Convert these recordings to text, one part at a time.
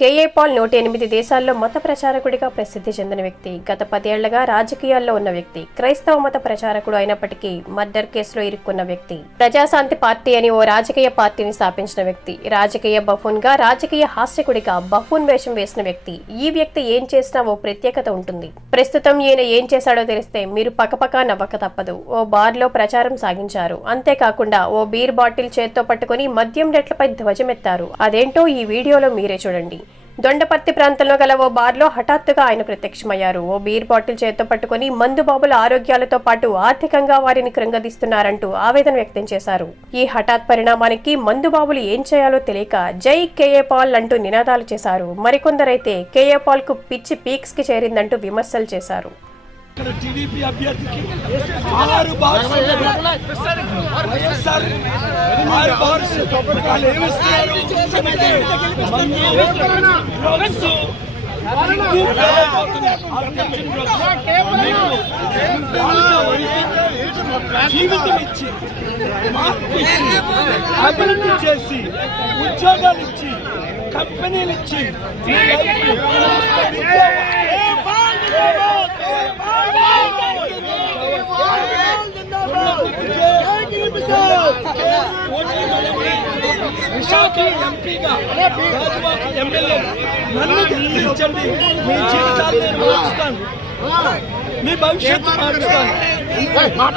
KA Paul నూట ఎనిమిది దేశాల్లో మత ప్రచారకుడిగా ప్రసిద్ధి చెందిన వ్యక్తి. గత పదేళ్ళుగా రాజకీయాల్లో ఉన్న వ్యక్తి. క్రైస్తవ మత ప్రచారకుడు అయినప్పటికీ మర్డర్ కేసులో ఇరుక్కున్న వ్యక్తి. ప్రజాశాంతి పార్టీ అని ఓ రాజకీయ పార్టీని స్థాపించిన వ్యక్తి. రాజకీయ బఫూన్గా రాజకీయ హాస్యకుడిగా బఫూన్ వేషం వేసిన వ్యక్తి. ఈ వ్యక్తి ఏం చేసినా ఓ ప్రత్యేకత ఉంటుంది. ప్రస్తుతం ఈయన ఏం చేశాడో తెలిస్తే మీరు పకపక నవ్వక తప్పదు. ఓ బార్లో ప్రచారం సాగించారు. అంతేకాకుండా ఓ బీర్ బాటిల్ చేత్తో పట్టుకుని మద్యం రెట్లపై ధ్వజమెత్తారు. అదేంటో ఈ వీడియోలో మీరే చూడండి. దొండపర్తి ప్రాంతంలో గల ఓ బార్లో హఠాత్తుగా ఆయన ప్రత్యక్షమయ్యారు. ఓ బీర్ బాటిల్ చేత్తో పట్టుకుని మందు బాబుల ఆరోగ్యాలతో పాటు ఆర్థికంగా వారిని కృంగదీస్తున్నారంటూ ఆవేదన వ్యక్తం చేశారు. ఈ హఠాత్ పరిణామానికి మందు బాబులు ఏం చేయాలో తెలియక జై కేఏ పాల్ అంటూ నినాదాలు చేశారు. మరికొందరైతే కేఏ పాల్కు పిచ్చి పీక్స్కి చేరిందంటూ విమర్శలు చేశారు. టీడీపీ అభ్యర్థికి ఆరు బాక్స్ వైఎస్ఆర్ ఆరు బాక్స్ వాళ్ళు ఏమిస్తున్నారు మందు, డ్రగ్స్, కిడ్నీ ఫెయిల్ అయిపోతున్నారు. ఆలోచించిన డ్రగ్స్. మీకు వాళ్ళతో ఉండి జీవితం ఇచ్చి మార్పు ఇచ్చి అభివృద్ధి చేసి ఉద్యోగాలు ఇచ్చి కంపెనీలు ఇచ్చి విశాఖ ఎంపీగా రాజువాక ఎమ్మెల్యే నన్ను గెలిపించండి. మీ జీవితాలు నేను మార్చుతాను. మీ భవిష్యత్తు మారుస్తాను మన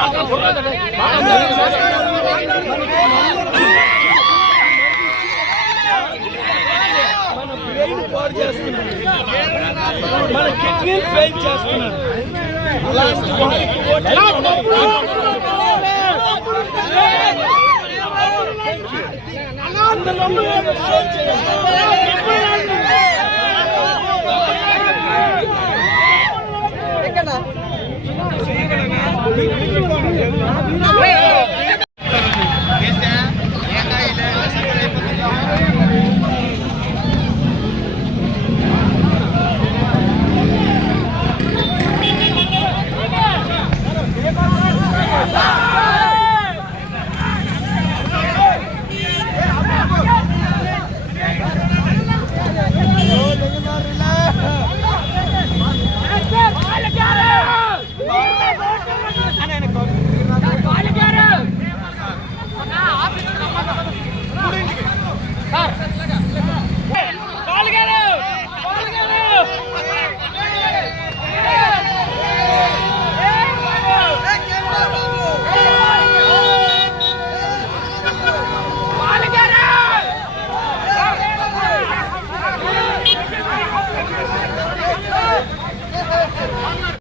పాడు మన కిడ్నీ ఫెయిల్ చేస్తున్నాడు అలాంటి వారికి ఓట్లు ఎక్కడ?